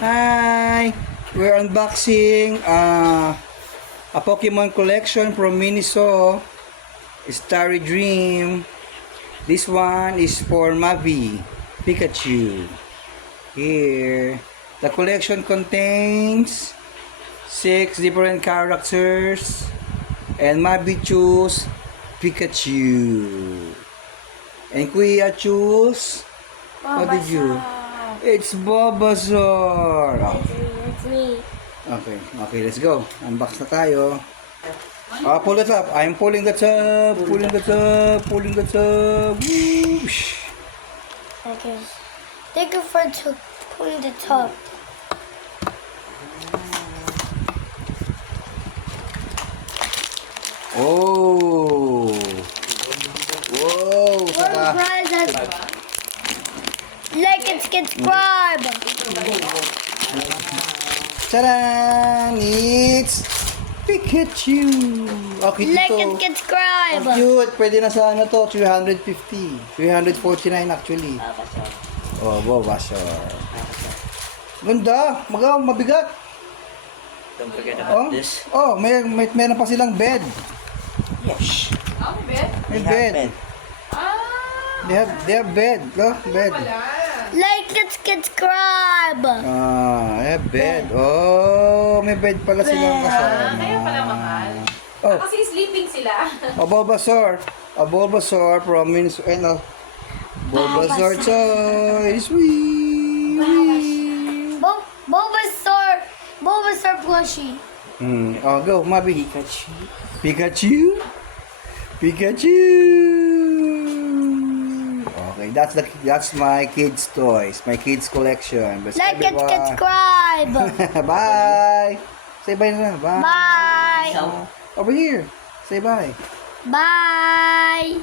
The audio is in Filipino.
Hi! We're unboxing a Pokemon collection from Miniso, Starry Dream. This one is for Mavi, Pikachu. Here, the collection contains 6 different characters and Mavi choose Pikachu. And Kuya choose, what did you? It's Bulbasaur. Oh. It's me. Okay, let's go. Unbox na tayo. Pull it up. I'm pulling the tub. Pulling the tub. Pulling the tub. Whoosh. Okay. Thank you for pulling the top. Oh. Whoa. What Saka. prizes? Like and subscribe. Tadaan! It's Pikachu. Okay, Like dito. and subscribe. Ang cute. Pwede na sa ano to. 350. 349 actually. Oh, Bulbasaur. Ganda. Mabigat. Don't forget about this. Oh, meron pa silang bed. Yes. May bed. They have bed. No? Bed. Like and subscribe. They have bed. Oh, may bed pala silang kasama. Kaya pala mahal. Oh, Kasi sleeping sila. a Bulbasaur. A Bulbasaur from Minnesota. Bulbasaur toys. Wee! Bulbasaur plushie. Oh, go, Mabi. Pikachu. Pikachu? Pikachu! Okay, that's my kids' toys, my kids' collection. Basta Like and everyone. subscribe. Bye! Say bye na. Bye! Bye. Over here. Say bye. Bye.